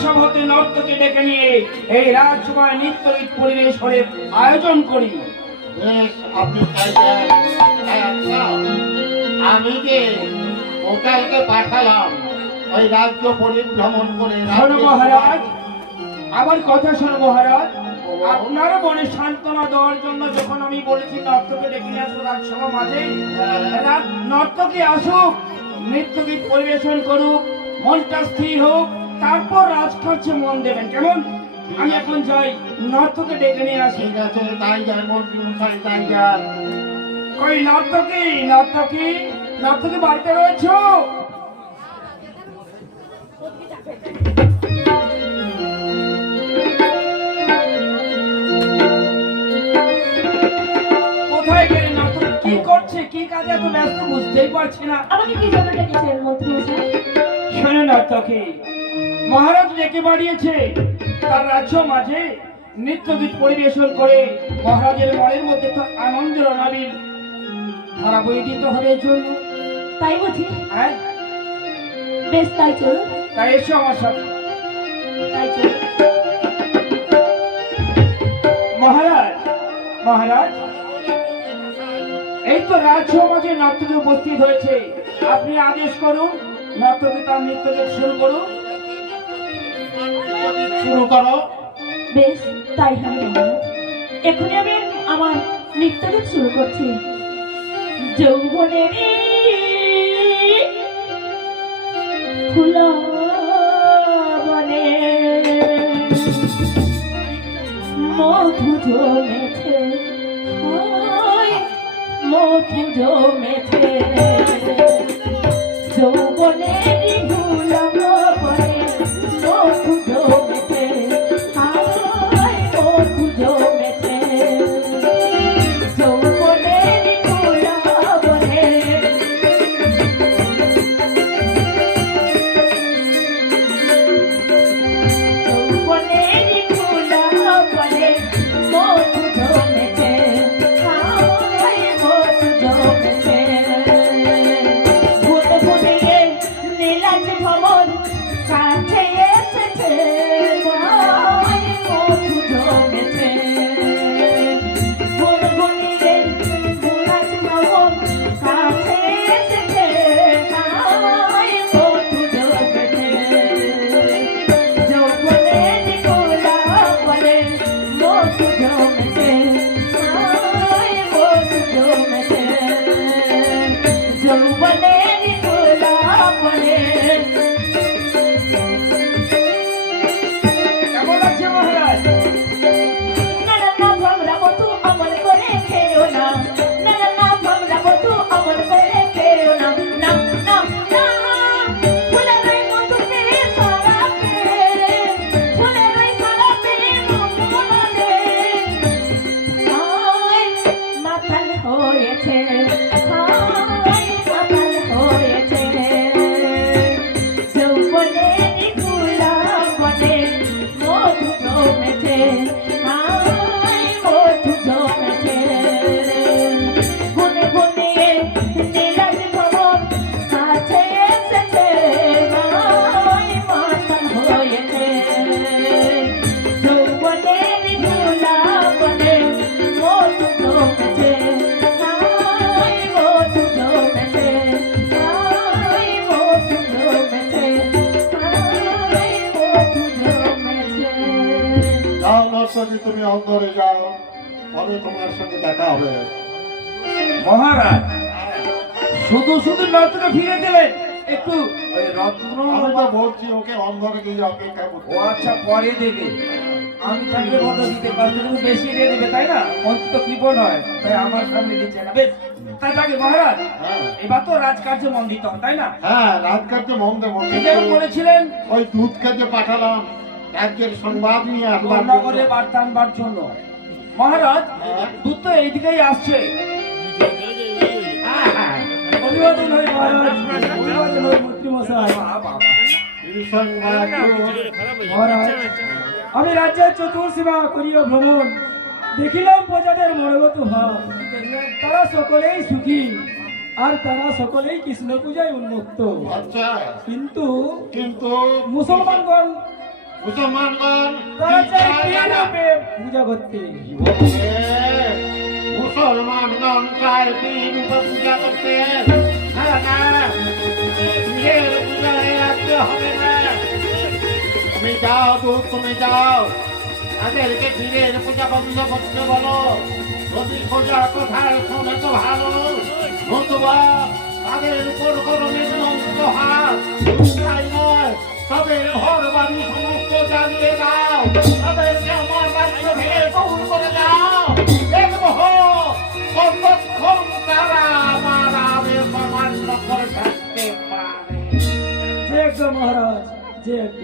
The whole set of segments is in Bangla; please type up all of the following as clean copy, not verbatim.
রাজসভাতে নর্তকী ডেকে নিয়ে এই রাজসভায় নৃত্যগীত পরিবেশনের আয়োজন করি। বেশ, আপনি চাইছেন। আচ্ছা, আমি যে গোটালকে পাঠালাম ওই রাজ্য পরিভ্রমণ করে শোনো মহারাজ, আমার কথা শোনো মহারাজ। আপনার মনে সান্ত্বনা দেওয়ার জন্য যখন আমি বলেছি নর্তকী ডেকে নিয়ে আসবো রাজসভা মাঝে, নর্তকী আসুক, নৃত্যগীত পরিবেশন করুক, মনটা স্থির হোক, তারপর রাজকার্যে মন দেবেন, কেমন? আমি এখন যাই, নর্তকী ডেকে নিয়ে আসি। ঠিক আছে, তাই যান মন্ত্রী মশাই, তাই যান। ওই নর্তকী, নর্তকী, নর্তকী বাড়িতে রয়েছো? কোথায় গেলে নর্তকী? কি করছে, কি কাজে এত ব্যস্ত বুঝতেই পারছি না। আমাকে কি জন্য ডেকেছেন মন্ত্রী মশাই? শোনো নর্তকী, মহারাজ ডেকে বাড়িয়েছে তার রাজ্য মাঝে নৃত্যগীত পরিবেশন করে মহারাজের মনের মধ্যে তো আনন্দের অনাবিল ধারা বয়ে দিতে হবে এর জন্য। তাই বুঝি? হ্যাঁ, বেশ, তাই চলো। তাই এসো আমার সাথে। তাই চলো। মহারাজ, মহারাজ, এই তো রাজসমাজে নর্তকী উপস্থিত হয়েছে, আপনি আদেশ করুন, নর্তকী তার নৃত্যগীত শুরু করুন। শুরু করো। বেশ, তাই হবে মহারাজ। এখনই আমি আমার নৃত্যগীত শুরু করছি। যৌবনের ফুলা বনে মধু জমেছে, মধু জমেছে, যৌবনের ফুলা বনে মধু জমেছে, মধু জমেছে, যৌবনের ফুলা বনে তুমি অন্তরে যাও, পরে তোমার সঙ্গে দেখা হবে। মহারাজ, শুধু শুধু নর্তকী ফিরে দিলেন, একটু ওই রত্ন আমি তো বলছি ওকে অন্ধরে গিয়ে অপেক্ষা করতে। ও আচ্ছা, পরে দেবে। আমি থাকলে কত দিতে পারবো, কিন্তু বেশি দিয়ে দেবে, তাই না? মন্ত্রী তো কৃপণ হয়, তাই আমার সামনে দিচ্ছে না। বেশ, তাই লাগে মহারাজ, এবার তো রাজকার্যে মন দিতে হবে, তাই না? হ্যাঁ, রাজকার্যে মন দেবো। যেমন বলেছিলেন ওই দুধ খেতে পাঠালাম রাজ্যের সংবাদ নিয়ে আসবার নগরে বার্তা আনবার জন্য। মহারাজ, দুধ তো এইদিকেই আসছে। অভিবাদন হই মহারাজ, অভিবাদন হই মন্ত্রী মশাই। মহারাজ, আমি রাজ্যের চতুর্সীমা করিয়া ভ্রমণ দেখিলাম প্রজাদের মনোগত ভাব, তারা সকলেই সুখী আর তারা সকলেই কৃষ্ণ পূজায় উন্মুক্ত। আচ্ছা, কিন্তু কিন্তু মুসলমানগণ মুসলমানগণ তারা চায় কি রূপে পূজা করতে? মুসলমানগণ চায় কি রূপে পূজা করতে? না না, নিজের পূজায় রাখতে হবে না। তুমি যাও দূর, তুমি যাও, তাদেরকে বীরের পূজা বন্ধ করতে বলো। যদি সোজা কোথায় শোনে তো ভালো, নতুবা তাদের উপর কোনো নির্মন্ত্র হাত তাই নয়, তবে ঘর বাড়ি সমস্ত জ্বালিয়ে দাও, তাদেরকে আমার রাজ্য ভেঙে দূর করে দাও। দেখবো কতক্ষণ তারা আমার আদেশ অমান্য করে থাকতে পারে। যজ্ঞ মহারাজ, যজ্ঞ।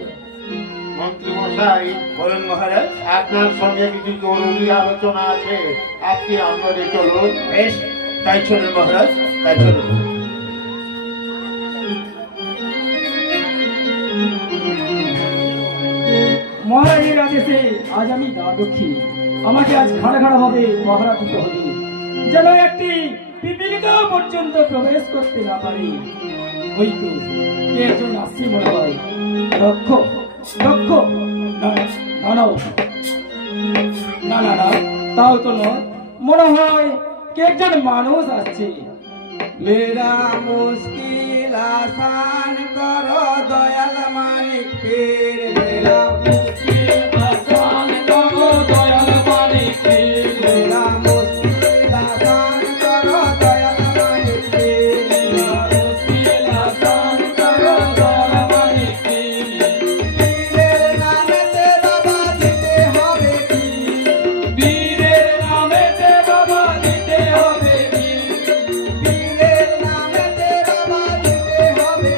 মন্ত্রী মশাই, বলুন মহারাজ। আপনার সঙ্গে কিছু জরুরি আলোচনা আছে, আপনি আমাদের চলুন। বেশ, তাই চলুন মহারাজ, তাই চলুন। মহারাজের আদেশে আজ আমি দ্বাদক্ষী, আমাকে আজ খাড়া খাড়া ভাবে পাহারা দিতে হবে, যেন একটি পিপিলিকা পর্যন্ত প্রবেশ করতে না পারে। ওই তো কে একজন আসছে মনে হয়। দক্ষ, দক্ষ, দাঁড়াও। না না না, তাও তো নয়, মনে হয় কে একজন মানুষ আসছে। मेरा मुश्किल आसान करो दयाल मालिक पीर मेरा मुश्किल आसान करो दयाल मालिक पीर मेरा मुश्किल आसान करो दयाल मालिक पीर मेरा मुश्किल आसान करो दयाल मालिक पीर पीरेर नामेते बाबा दिते होबे पीरेर नामेते बाबा दिते होबे पीरेर नामेते बाबा दिते होबे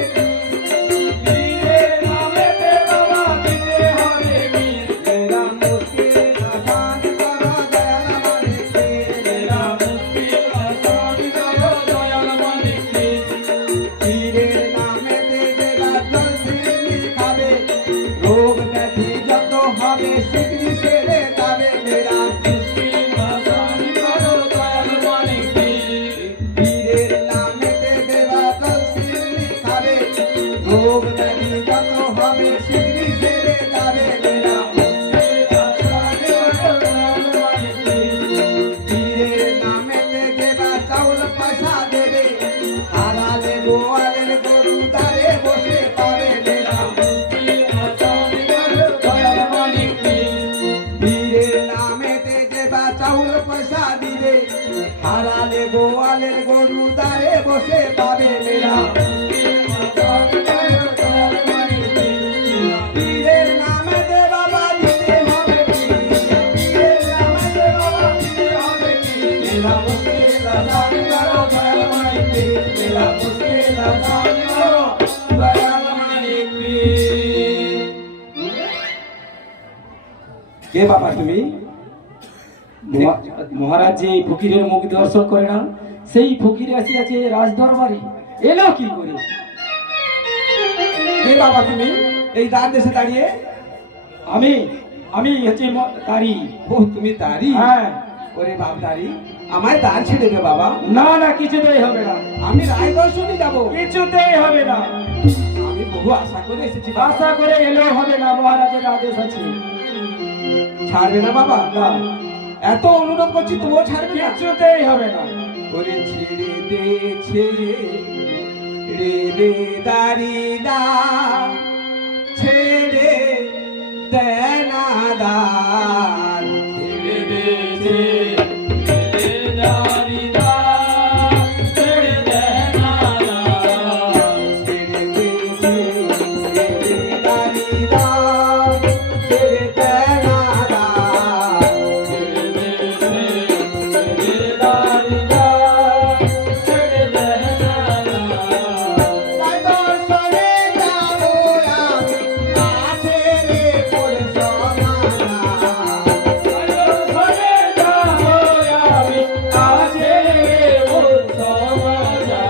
पीरेर नामेते बाबा दिते होबे मेरा मुश्किल आसान करो दयाल मालिक पीर मेरा मुश्किल आसान करो दयाल मालिक पीर पीरेर नामेते देवा जल्दी लिखाबे रोग व्याधि যত হবে শীঘ্রই সেরে যাবে মেরা মুশকিল আসান করো দয়াল মালিক পীর পীরের নামেতে দেবা জলদি লিখাবে রোগ ব্যাধি যত হবে শীঘ্রই সেরে যাবে মেরা মুশকিল আসান করো দয়াল মালিক পীর পীরের নামেতে দেবা চাউল পয়সা দেবে হারালে গোয়ালের গরু দাঁড়ে বসে পাবে মেরা মুশকিল আসান করো দয়াল মালিক পীর পীরের নামেতে দেবা চাউল পয়সা দিবে হারালে গোয়ালের গরু দাঁড়ে বসে পাবে মেরা মুশকিল আসান করো দয়াল মালিক পীর পীরের নামেতে বাবা দিতে হবে পীরের নামেতে বাবা দিতে হবে মেরা মুশকিল আসান করো দয়াল মালিক পীর মেরা মুশকিল আসান করো দয়াল মালিক পীর কে বাবা তুমি? মহারাজ যে এই ফকিরের মুখ দর্শন করে না, সেই ফকির আসিয়াছে রাজ দরবারে, এলো কি করে? কে বাবা তুমি এই দ্বার দেশে দাঁড়িয়ে? আমি আমি হচ্ছে তারি। ও তুমি তারি? হ্যাঁ। ওরে বাপ তারি, আমায় দ্বার ছেড়ে দে বাবা। না না, কিছুতেই হবে না। আমি রায় দর্শনে যাব। কিছুতেই হবে না। আমি বহু আশা করে এসেছি। আশা করে এলেও হবে না, মহারাজের আদেশ আছে। ছাড়বে না বাবা? না। এত অনুরোধ করছি তবুও ছাড়বে না? কিছুতেই হবে না। ওরে ছেড়ে দে ছেড়ে রে দারিদা ছেড়ে দে না দার ছেড়ে দে ছেড়ে দারিদা ছেড়ে দে না দার ছেড়ে দে দারিদা ছেড়ে দে না দার ছেড়ে দে দারিদা ছেড়ে দে না দার দর্শনে যাবো আছে রে পর সমানা দর্শনে যাবো আমি আছে রে পর সমানা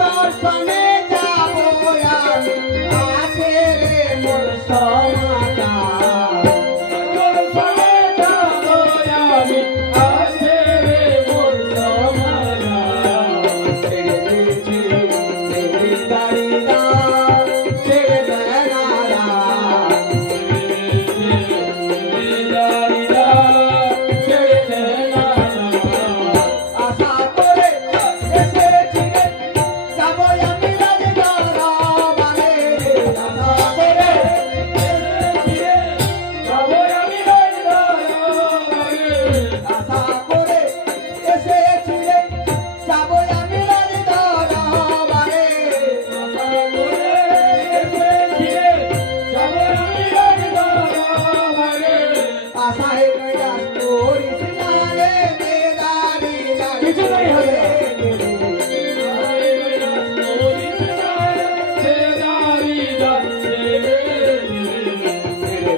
দর্শনে যাবো আমি আছে রে পর সমানা দর্শনে যাবো আমি আছে রে পর সমানা ছেড়ে দে ছেড়ে দাঁড়িয়ে ছেড়ে দে না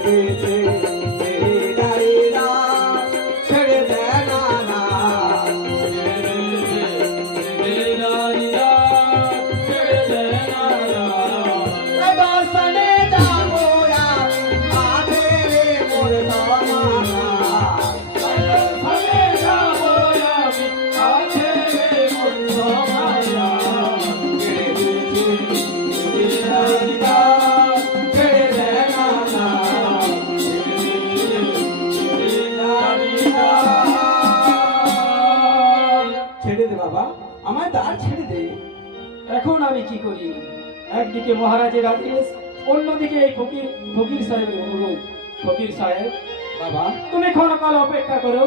গেছে এই দাড়ি রাত ছেড়ে দে না না দর্শনে যাবো আধে রে মোর সমানা ছেড়ে দে বাবা, আমার দ্বার ছেড়ে দে। এখন আমি কি করি? একদিকে মহারাজের আদেশ, অন্যদিকে এই ফকির ফকির সাহেবের অনুরোধ। ফকির সাহেব, বাবা তুমি ক্ষণকাল অপেক্ষা করো,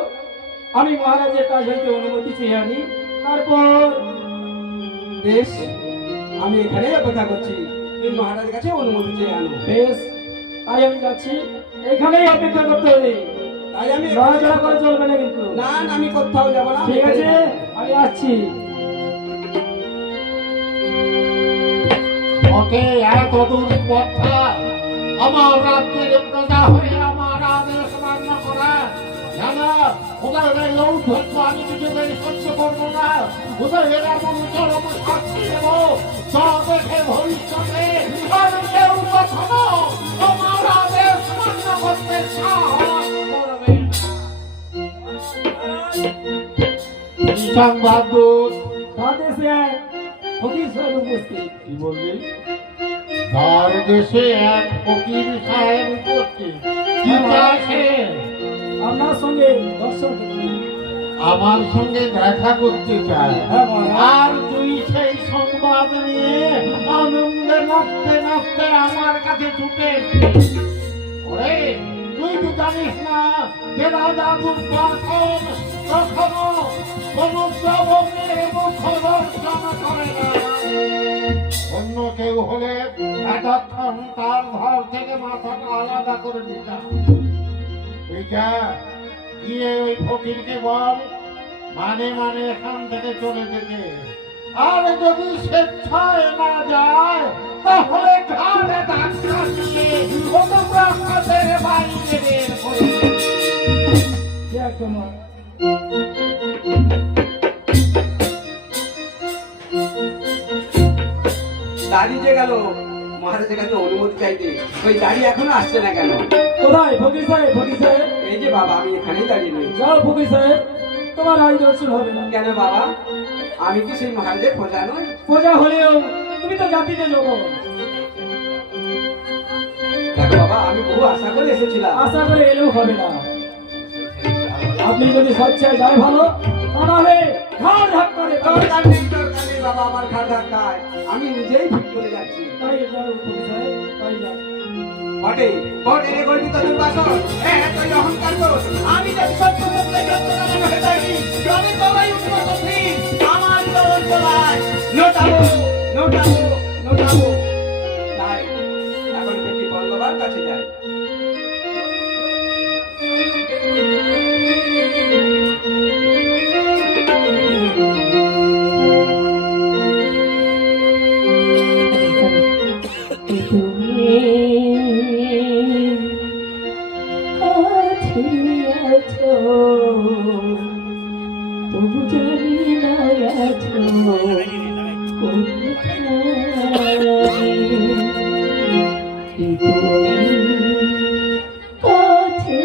আমি মহারাজের কাছ হইতে অনুমতি চেয়ে আনি, তারপর বেশ, আমি এখানেই অপেক্ষা করছি, তুই মহারাজের কাছে অনুমতি চেয়ে আনো। বেশ, তাই আমি যাচ্ছি। এখানেই অপেক্ষা করতে হবে, তাই আমি নড়াচড়া করে চলবে না কিন্তু। না না, আমি কোথাও যাবো না। ঠিক আছে, আমি আসছি। ওকে এত দূর পথা আমার রাজ্যের প্রজা হয়ে আমার আদেশ মান্য করা জানা ওদের এই ঔদ্ধত্য আমি নিজেদের সহ্য করবো না। ওদের এমন চরম শাস্তি দেব যা দেখে ভবিষ্যতে আর কেউ কখনো আমার আদেশ মান্য করতে সাহস করবে না। সংবাদ দূত আদেশে ফকির সাহেব উপস্থিত। কি বললি? তার দেশে এক ফকির সাহেব উপস্থিত। কি চাইছে? আপনার সঙ্গে দর্শন করতে। আমার সঙ্গে দেখা করতে চায়। হ্যাঁ, মহারাজ। আর তুই সেই সংবাদ নিয়ে আনন্দে নাচতে নাচতে আমার কাছে ছুটে এসেছিস। ওরে, তুই তো জানিস না যে রাজা দুর্বাসন কখনো কোন যুবকের মুখ দর্শন করে না। অন্য কেউ হলে এতক্ষণ তার ঘর থেকে মাথাটা আলাদা করে দিতাম। তুই যা, গিয়ে ওই ফকিরকে বল মানে মানে এখান থেকে চলে যেতে। আর যদি স্বেচ্ছায় না যায় তাহলে ঘাড়ে ধাক্কা দিয়ে ওকে প্রাসাদের বাইরে বের করে দেবে। কি একটা মত। দাড়ি যে গেল মহারাজের কাছে অনুমতি চাইতে, ওই দাড়ি এখনো আসছে না কেন? কোথায় ফকির সাহেব? ফকির সাহেব, এই যে বাবা, আমি এখানেই দাঁড়িয়ে রয়েছি। যাও ফকির সাহেব, তোমার আয় দর্শন হবে না। কেন বাবা, আমি কি সেই মহারাজের প্রজা নই? পূজা হলেও তুমি তো জাতিতে যোগ। দেখো বাবা, আমি বহু আশা করে এসেছিলাম। আশা করে এলেও হবে না। আপনি যদি স্বেচ্ছায় যায় ভালো, তা নাহলে ঘাড় ধাক্কা দিয়ে দরকার নেই বাবা, আমার ঘাড় ধাক্কায় আমি নিজেই ঠিক চলে যাচ্ছি। তাই যাও ফকির সাহেব, তাই যাও। বটে বটে রে গর্বিত দুর্বাসন, তুই অহংকার কর। আমি যদি সত্য বলতে যন্ত্রণা হয়ে থাকি, তবে তোমায় উন্নত দিন আমার চরণ তলায় নোটাবো নোটাবো নোটাবো। তাই এখন দেখি বল্লভার কাছে যাই। তবু জানি না আছো কাছে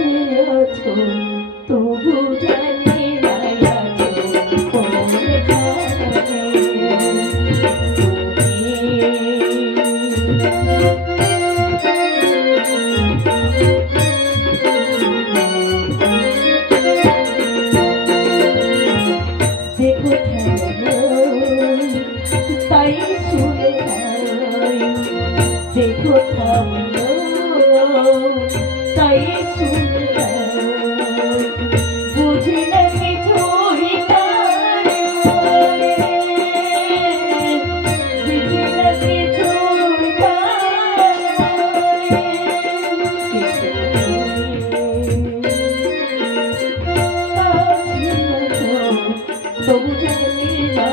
আছো, তবু জানি না আছো তাই শুনে যে কোথাও তাই শুনে বুঝি না কিছু বুঝি না কিছু তবু জানি না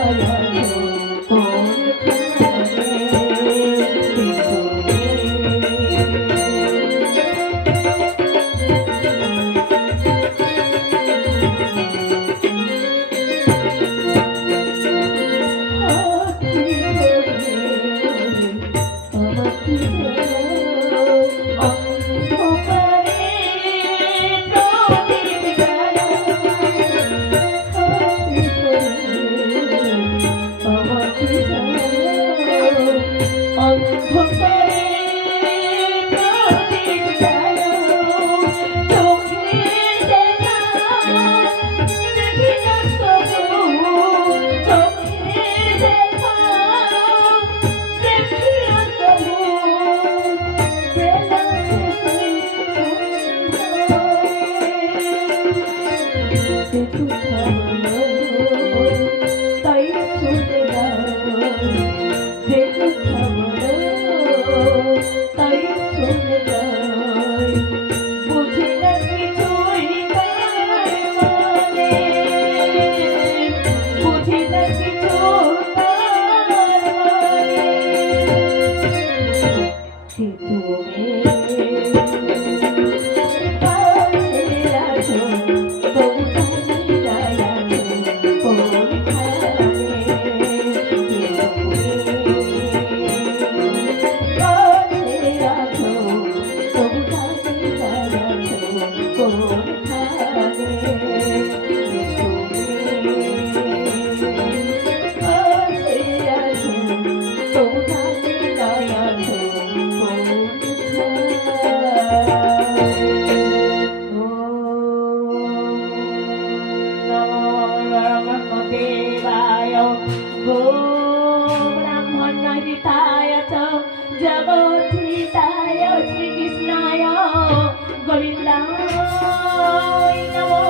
নমো নমো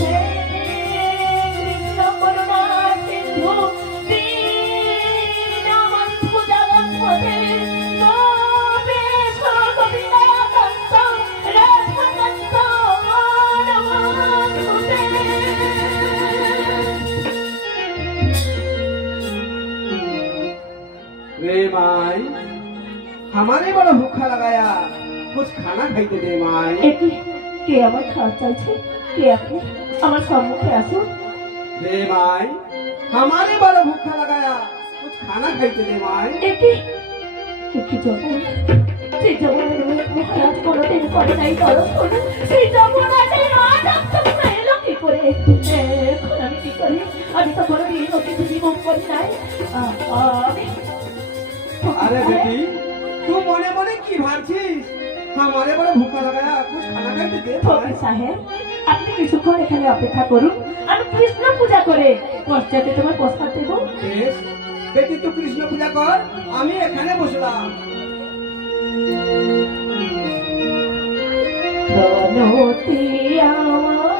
হে কৃষ্ণ করুণা সিন্ধু দীনবন্ধু জগৎপতে গোপেশ গোপীনাথ রাধাকান্ত নমস্তুতে। रे माई हमारे बड़ा भूखा लगाया कुछ खाना खाइते दे माई। এটি কে আমার খাওয়া চাইছে? কে আপনি? আমার সম্মুখে আসুন। रे माई हमारे बड़ा भूखा लगाया कुछ खाना खाइते दे माई। এটি কি জবন? সেই জবনের মহারাজ কোনোদিন করে নাই দর্শন। সেই জবনাটের আটাত্তর এলো কি করে? এখন আমি কি করি? আমি তো কোনোদিন ওকে জীবন করি নাই। আমি अरे बेटी तू मने मने की भाबছিস? हमारे बड़ा भूखा लगाया कुछ खाना खाइते दे ফকির সাহেব, আপনি কিছুক্ষণ এখানে অপেক্ষা করুন। আমি কৃষ্ণ পূজা করে পশ্চাতে তোমার প্রস্তাব দেব। বেশ বেটি তুই কৃষ্ণ পূজা কর আমি এখানে বসলাম। প্রণতি আমার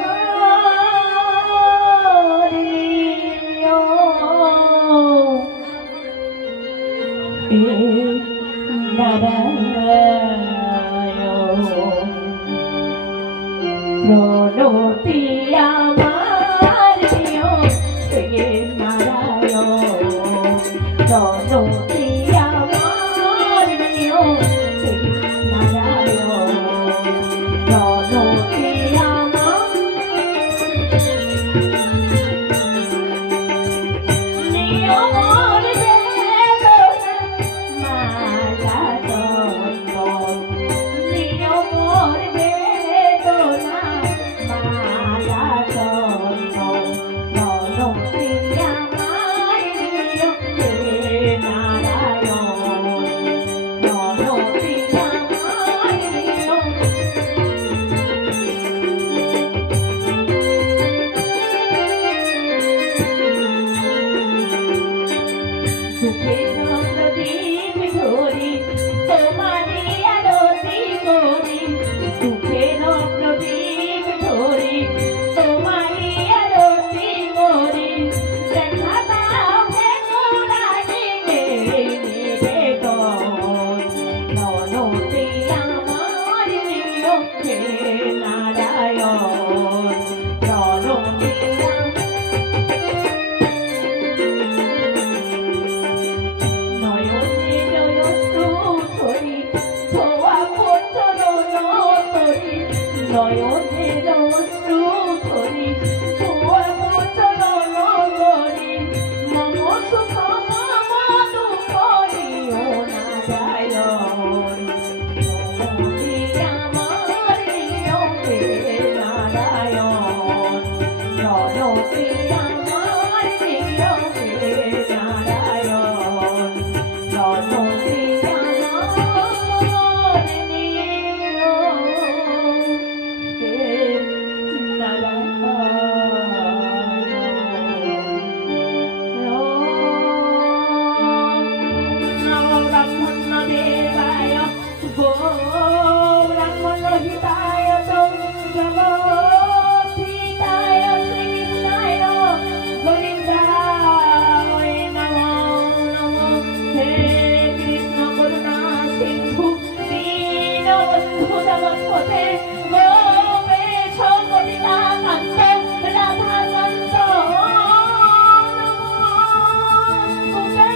নিও, এ নারায়ণ। প্রণতি আমার নিও, এ নারায়ণ। প্রণতি আমার নিও, এ নারায়ণ। প্রণতি আমার নিও, মোর বেদনা মালা দণ্ড। নিও মোর বেদনা মালা দণ্ড। প্রণতি আমার নিও, হে নারায়ণ। প্রণতি আমার নিও। সুখের প্রদীপ ধরি তোমারি আরতি করি। সুখের প্রদীপ ধরি তোমারি আরতি করি। দেখা দাও হে গোরানি নিবেদন। প্রণতি আমার নিও, হে নারায়ণ। প্রণতি নয়নে জয়শ্রু ধরি ধোয়া পচরণ করি। নয়নে জয়শ্রু ধরি ধোয়া পচরণ করি। মম সুখ মম দুঃখ নিও নারায়ণ। প্রণতি আমার নিও, হে নারায়ণ। প্রণতি আমার নিও, হে নারায়ণ। প্রণতি আমার নিও, হে নারায়ণ। ব্রহ্মণ্য দেবায় গো ব্রহ্মণ্য হিতায় জগৎহিতায় শ্রীকৃষ্ণায় গোবিন্দায় নমো নমো। হে কৃষ্ণ করুণা সিন্ধু দীনবন্ধু জগৎপতে গোপেশ গোপীনাথ রাধাকান্ত নমস্তুতে।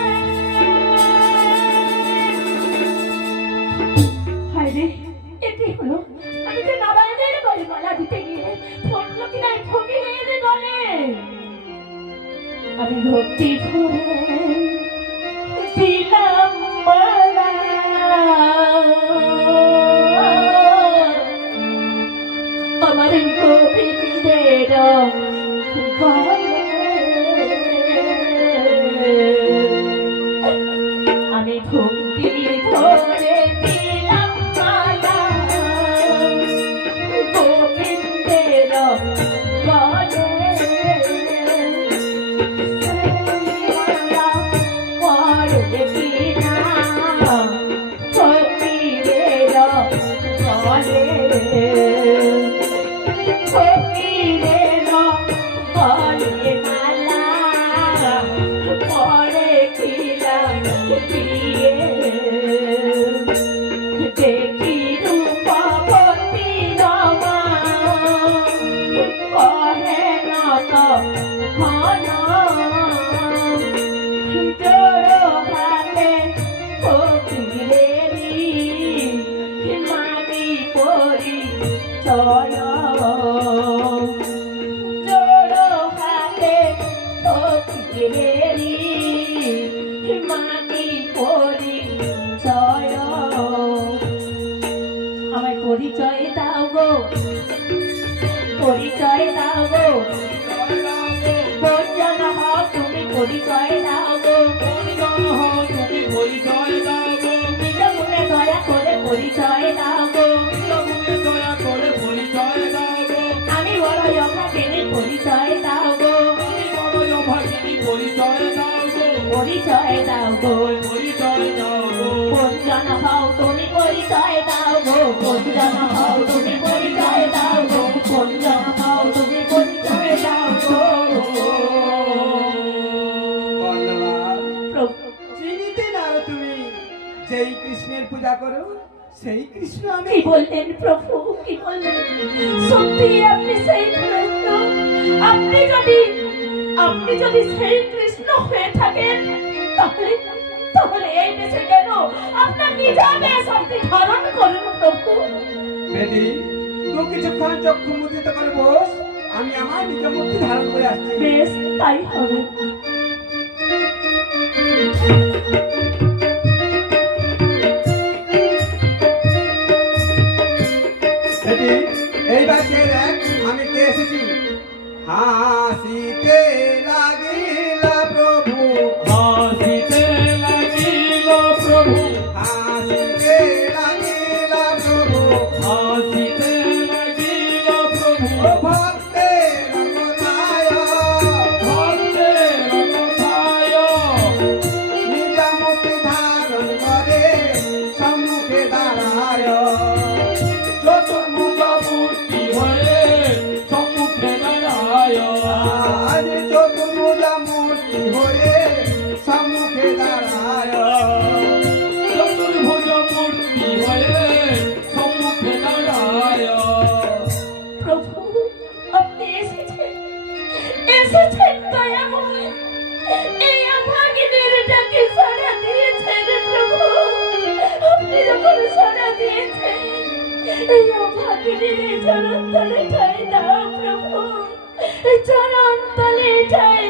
হায়রে, এটি হলো আমি যে নারায়ণের গলে গলা দিতে গিয়ে পড়লো কিনা এই ফকিরের গলে। আমি ভক্তি ভরে দিলাম মালা। আমার গোবিন্দের গলে আমি ভক্তি ভরে দিলাম মালা। গোবিন্দের গলে মালা পড়ে কি বলে ফকিরের বলে মালা পরে খিলাম দিয়ে দেখি রূপবতী রমা কহে না তো খানা জোড়ো হাতে ফকিরেরি মাটি পরি চয় জোড়ো হাতে ফকিরেরি মাটি পরি চয় আমায় পরিচয় দাও গো পরিচয় দাও গো বঞ্জন হও তুমি পরিচয় দাও গো নিজ মনে দয়া করে পরিচয় দাও গো আমি বড় অভাগিনী পরিচয় দাও গো পরিচয় দাও গো বঞ্জন হও তুমি পরিচয় দাও গো বঞ্জন হও তুমি পরিচয় দাও গো বঞ্জন হও তুমি পরিচয় দাও গো প্রভু চিনিতে না তুমি যেই কৃষ্ণের পূজা করো সেই কৃষ্ণ আমি কি বললেন প্রভু কি বললেন সত্যি আপনি সেই কৃষ্ণ আপনি যদি সেই কৃষ্ণ হয়ে থাকেন তাহলে তাহলে এই দেশে কেন আপনার নিজের বেশ আপনি ধারণ করুন প্রভু বেটি তুই কিছুক্ষণ চক্ষু মুদ্রিত করে বস আমি আমার নিজ মূর্তি ধারণ করে আসছি বেশ তাই হবে বেটি এইবার কে দেখ আমি কে এসেছি হাসিতে লাগিলা প্রভু হাসিতে লাগিলা প্রভু ও ভক্তের কথায় নিজ মূর্তি ধারণ করে সম্মুখে দাঁড়ায় চতুর্ভুজ মূর্তি হয়ে সম্মুখে দাঁড়ায় আজ চতুর্ভুজ মূর্তি হয়ে সম্মুখে দাঁড়ায় চতুর্ভুজ মূর্তি হয়ে সম্মুখে দাঁড়ায় প্রভু আপনি এসেছেন দয়াময় এই অভাগিনীর ডাকে সাড়া দিয়েছেন প্রভু আপনি যখন সাড়া দিয়েছেন এই অভাগিনীর চরণ তলে ঠাই দাও প্রভু চরণ তলে ঠাই